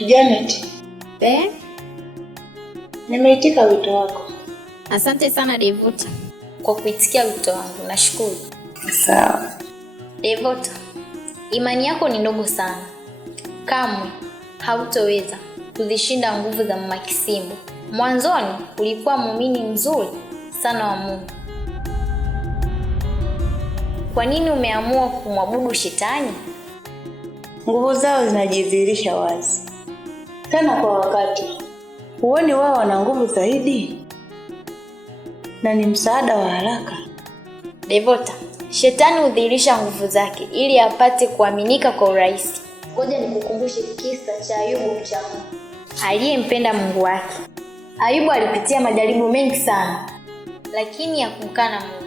Janet. Nimeitika wito wako. Asante sana Devota kwa kuitikia wito wangu. Nashukuru. Sawa. Devota, imani yako ni ndogo sana. Kamwe hautoweza kuzishinda nguvu za Mama Kisimbo. Mwanzoni ulikuwa muumini mzuri sana wa Mungu. Kwa nini umeamua kumwabudu shetani? Nguvu zao zinajidhihirisha wazi. Tena kwa wakati. Huoni wao wana nguvu zaidi? Na ni msaada wa haraka. Devota, shetani hudhihirisha nguvu zake ili apate kuaminika kwa urahisi. Ngoja nikukumbushe kisa cha Ayubu mcha Mungu aliyempenda Mungu wake. Ayubu alipitia majaribu mengi sana, lakini hakumkana Mungu.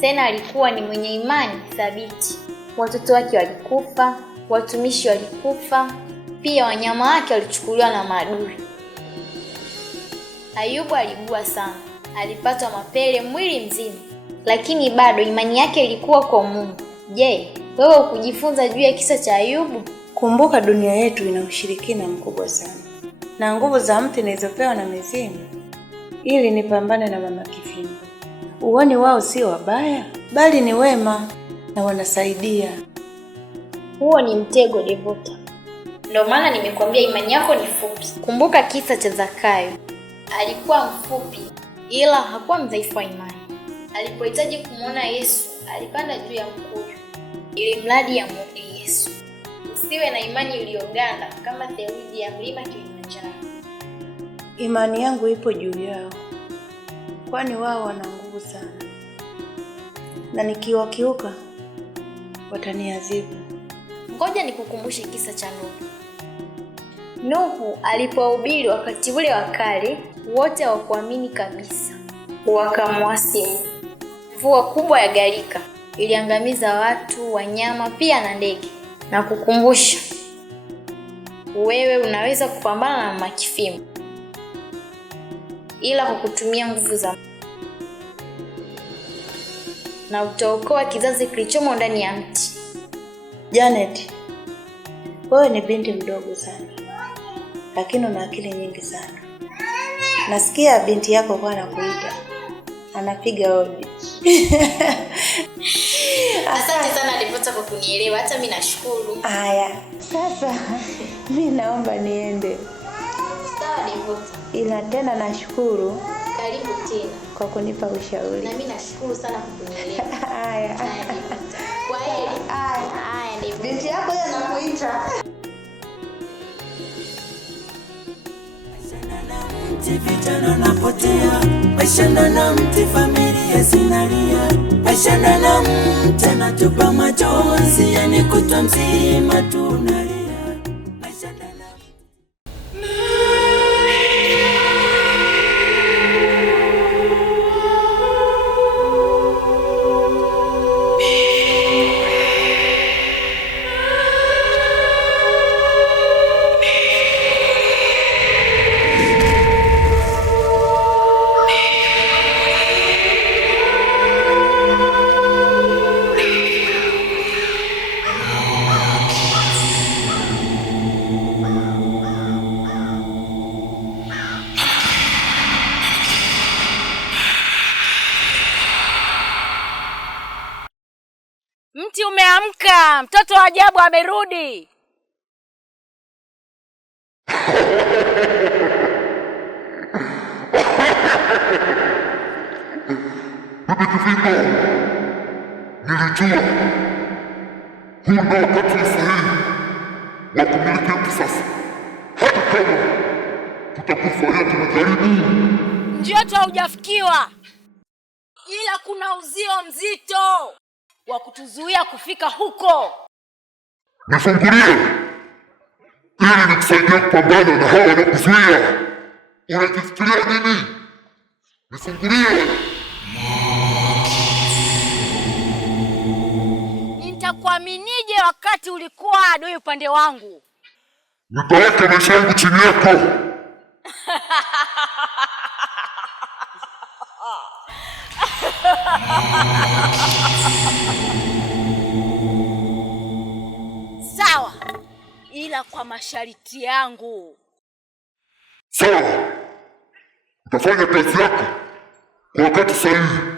Tena alikuwa ni mwenye imani thabiti. Watoto wake walikufa, watumishi walikufa, pia wanyama wake walichukuliwa na maadui. Ayubu aliugua sana, alipata mapele mwili mzima, lakini bado imani yake ilikuwa kwa Mungu. Je, wewe ukujifunza juu ya kisa cha Ayubu? Kumbuka dunia yetu ina ushirikina mkubwa sana, na nguvu za mti nilizopewa na mizimu ili nipambane na Mama Kisimbo. Uoni wao sio wabaya, bali ni wema na wanasaidia. Huo ni mtego Devota. Ndio maana nimekuambia imani yako ni fupi. Kumbuka kisa cha Zakayo. Alikuwa mfupi ila hakuwa mdhaifu wa imani. Alipohitaji kumuona Yesu, alipanda juu ya mkuyu ili mradi amuone Yesu. Usiwe na imani iliyoganda kama theluji ya mlima Kilimanjaro. Imani yangu ipo juu yao, kwani wao wana nguvu sana, na nikiwakiuka wataniadhibu. Ngoja nikukumbushe kisa cha Nuhu. Nuhu alipohubiri wakati ule wa kale, wote hawakuamini kabisa, wakamwasi. Mvua kubwa ya gharika iliangamiza watu, wanyama, pia na ndege. Na kukumbusha, wewe unaweza kupambana na Mama Kisimbo, ila kwa kutumia nguvu za Mungu, na utaokoa kizazi kilichomo ndani ya mti. Janet, wewe ni binti mdogo sana, lakini una akili nyingi sana. Nasikia binti yako kwa anakuita, anapiga hodi. Asante sana Devota kwa kunielewa, hata mimi nashukuru. Haya, sasa mimi naomba niende. Sawa Devota. Ila tena nashukuru. Karibu tena kwa kunipa ushauri. Na mimi nashukuru sana kwa kunielewa. Haya. Kwa heri. Haya Devota. Binti yako yeye anakuita. Vijana napotea, maisha na mti, familia zinalia, maisha na mti natupa machozi, yani kutwa mzima tunalia, maisha na Mti umeamka, mtoto wa ajabu amerudi. Bibi Kisimbo, nilijua huu ndio wakati sahihi wa kumiliki mti sasa. Hata kama tutakufa tunajaribu. Njia tu haujafikiwa, ila kuna uzio mzito wa kutuzuia kufika huko. Nifungulie ili nikusaidia kupambana na hawa wanakuzuia. Unajifikiria nini? Nifungulie. Nitakuaminije wakati ulikuwa adui upande wangu? Nitaweka maisha yangu chini yako. Sawa, ila ila kwa masharti yangu. Sawa, utafanya kazi yako kwa wakati sahihi.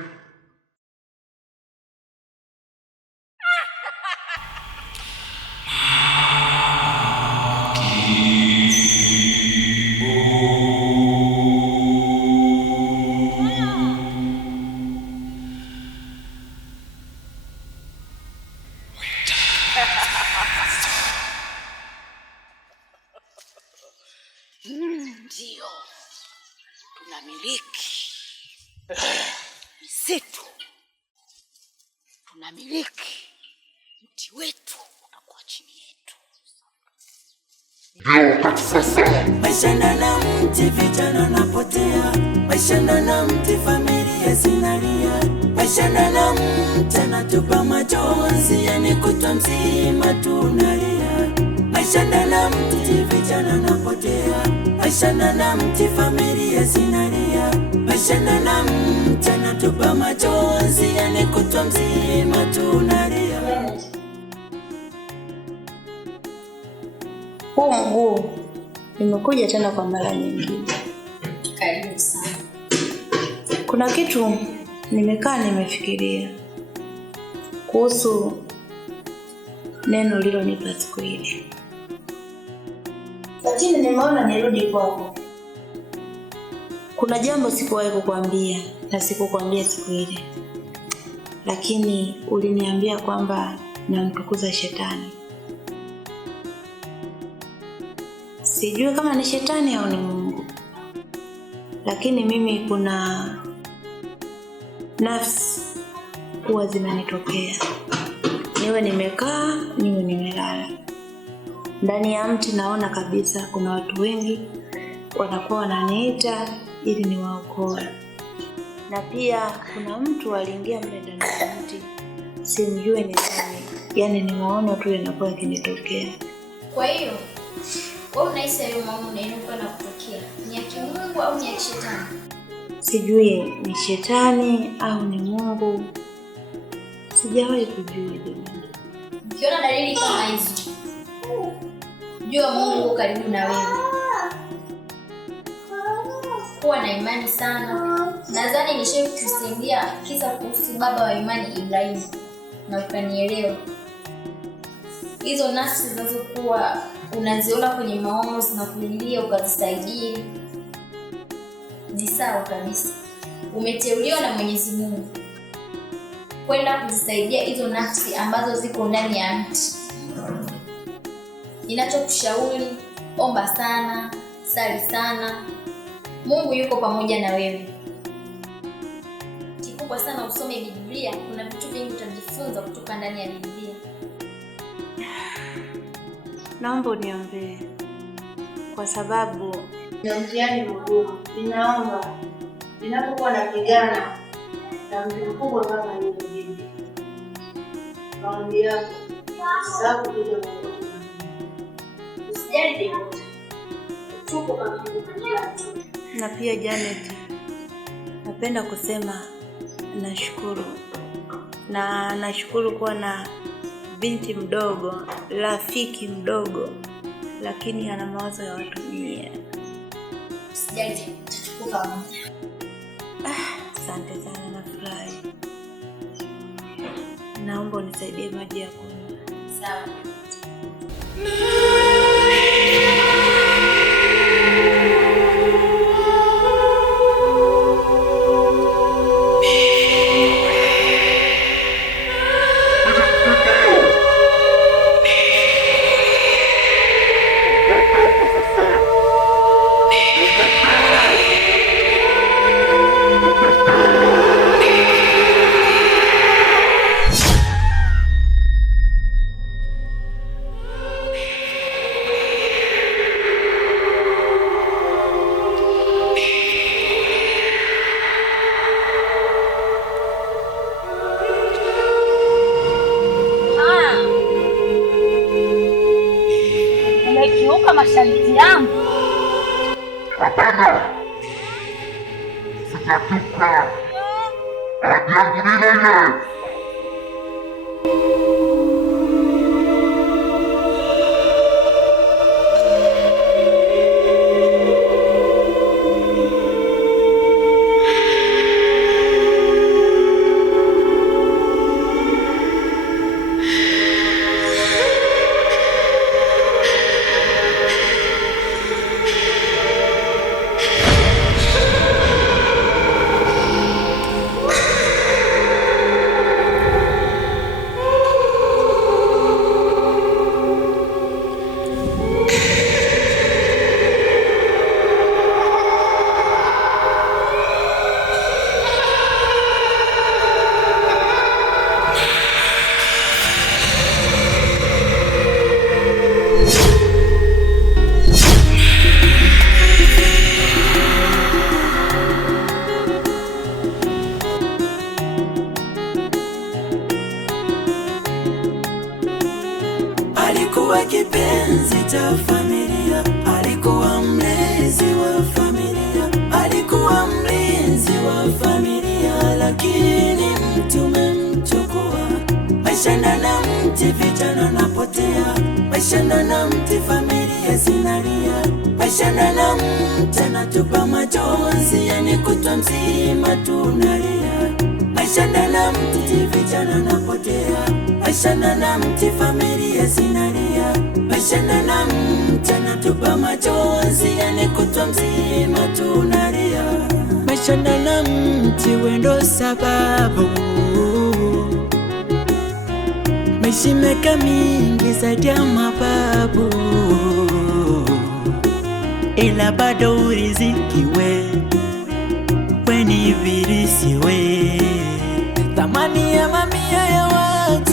Ndio tunamiliki misitu, tunamiliki mti wetu utakuwa chini yetu. Ndio wakati sasa. Maisha na mti, vijana napotea. Maisha na mti, familia zinalia. Maisha na mti, natupa machozi, yani kutwa mzima tunalia. Maisha na mti, vijana napotea. Maisha na mti, familia zinalia. Maisha na mti, natupa machozi, yani kutwa mzima tunalia. Huu mguu nimekuja tena kwa mara nyingine. Karibu sana. Kuna kitu nimekaa nimefikiria kuhusu neno lilonipa siku ile, lakini nimeona nirudi kwako. Kuna jambo sikuwahi kukwambia na sikukwambia siku ile, lakini uliniambia kwamba namtukuza shetani. Sijui kama ni shetani au ni Mungu, lakini mimi kuna nafsi huwa zinanitokea, niwe nimekaa niwe nimelala. Ndani ya mti naona kabisa kuna watu wengi wanakuwa wananiita ili niwaokoe. Na pia kuna mtu aliingia mle ndani ya mti, simjue ni nani, yani ni maono tu yanakuwa yakinitokea. Kwa hiyo wewe unahisi hayo maono yanayokuwa yanakutokea ni ya kimungu au ni ya shetani? Sijui ni shetani au ni Mungu, sijawahi kujua jamani. Ukiona dalili kama hizo, jua Mungu yuko karibu na wewe. Kuwa na imani sana. Nadhani nishakusimulia kisa kuhusu baba wa imani Ibrahim na ukanielewa. Hizo nafsi zinazokuwa unaziona kwenye maono na kulilia ukazisaidie, ni sawa kabisa. Umeteuliwa na Mwenyezi Mungu kwenda kuzisaidia hizo nafsi ambazo ziko ndani ya mti. Ninachokushauri, omba sana, sali sana. Mungu yuko pamoja na wewe. Kikubwa sana usome Biblia, kuna vitu vingi utajifunza kutoka ndani ya Biblia. Naomba uniombee kwa sababu ni mtihani mgumu. Ninaomba ninapokuwa napigana na mtu mkubwa kama hivi, maombi yako sababu kuja Mungu. Usijali Devota, tuko pamoja. Na pia Janet, napenda kusema nashukuru, na nashukuru kuwa na binti mdogo, rafiki mdogo, lakini ana mawazo ya watu mia. Usijali, tuko pamoja. Asante sana, nafurahi. Naomba unisaidie maji ya kunywa. Sawa. Umekiuka masharti yangu. Hapana, sijakiuka. Ahadi yangu ni ile ile. maisha na mti, vijana napotea, maisha na mti, familia zinalia, maisha na mti, natupa machozi, yani kutwa mzima tunalia, maisha na mti, vijana napotea, maisha na mti, familia zinalia, maisha na mti, natupa machozi, yani kutwa mzima tunalia, maisha na mti, wendo sababu maisha meka mingi zaidi ya mababu, ila bado riziki we ni virisi we, thamani ya mamia ya watu